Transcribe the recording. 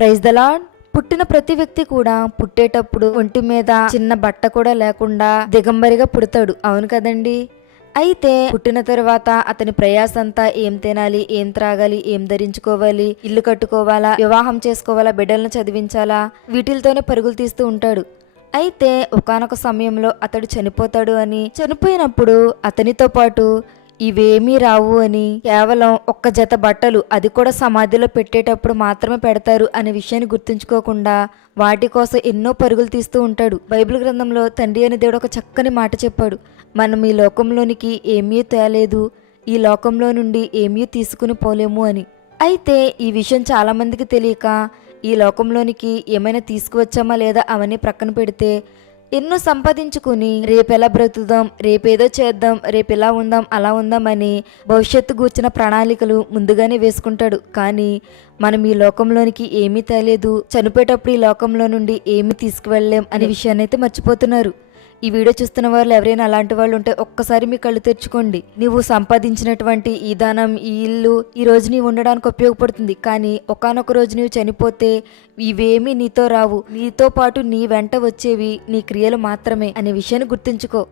Praise the lord. పుట్టిన ప్రతి వ్యక్తి కూడా పుట్టేటప్పుడు ఒంటి మీద చిన్న బట్ట కూడా లేకుండా దిగంబరిగా పుడతాడు, అవును కదండి. అయితే పుట్టిన తర్వాత అతని ప్రయాసంతా ఏం తినాలి, ఏం త్రాగాలి, ఏం ధరించుకోవాలి, ఇల్లు కట్టుకోవాలా, వివాహం చేసుకోవాలా, బిడ్డలను చదివించాలా, వీటితోనే పరుగులు తీస్తూ ఉంటాడు. అయితే ఒకానొక సమయంలో అతడు చనిపోతాడు అని, చనిపోయినప్పుడు అతనితో పాటు ఇవేమీ రావు అని, కేవలం ఒక్క జత బట్టలు, అది కూడా సమాధిలో పెట్టేటప్పుడు మాత్రమే పెడతారు అనే విషయాన్ని గుర్తుంచుకోకుండా వాటి కోసం ఎన్నో పరుగులు తీస్తూ ఉంటాడు. బైబిల్ గ్రంథంలో తండ్రి అనే దేవుడు ఒక చక్కని మాట చెప్పాడు. మనం ఈ లోకంలోనికి ఏమీ తేలేదు, ఈ లోకంలో నుండి ఏమీ తీసుకుని పోలేము అని. అయితే ఈ విషయం చాలా మందికి తెలియక ఈ లోకంలోనికి ఏమైనా తీసుకువచ్చామా లేదా అవన్నీ ప్రక్కన పెడితే ఎన్నో సంపాదించుకుని రేపెలా బ్రతుకుదాం, రేపేదో చేద్దాం, రేపెలా ఉందాం, అలా ఉందాం అని భవిష్యత్తు గూర్చిన ప్రణాళికలు ముందుగానే వేసుకుంటాడు. కానీ మనం ఈ లోకంలోనికి ఏమీ తేలేదు, చనిపోయేటప్పుడు ఈ లోకంలో నుండి ఏమీ తీసుకువెళ్ళలేం అనే విషయాన్ని అయితే మర్చిపోతున్నారు. ఈ వీడియో చూస్తున్న వాళ్ళు ఎవరైనా అలాంటి వాళ్ళు ఉంటే ఒక్కసారి మీ కళ్ళు తెరుచుకోండి. నువ్వు సంపాదించినటువంటి ఈ ధనం, ఈ ఇల్లు ఈ రోజు నీవు ఉండడానికి ఉపయోగపడుతుంది. కానీ ఒకానొక రోజు నీవు చనిపోతే ఇవేమీ నీతో రావు, నీతో పాటు నీ వెంట వచ్చేవి నీ క్రియలు మాత్రమే అనే విషయాన్ని గుర్తుంచుకో.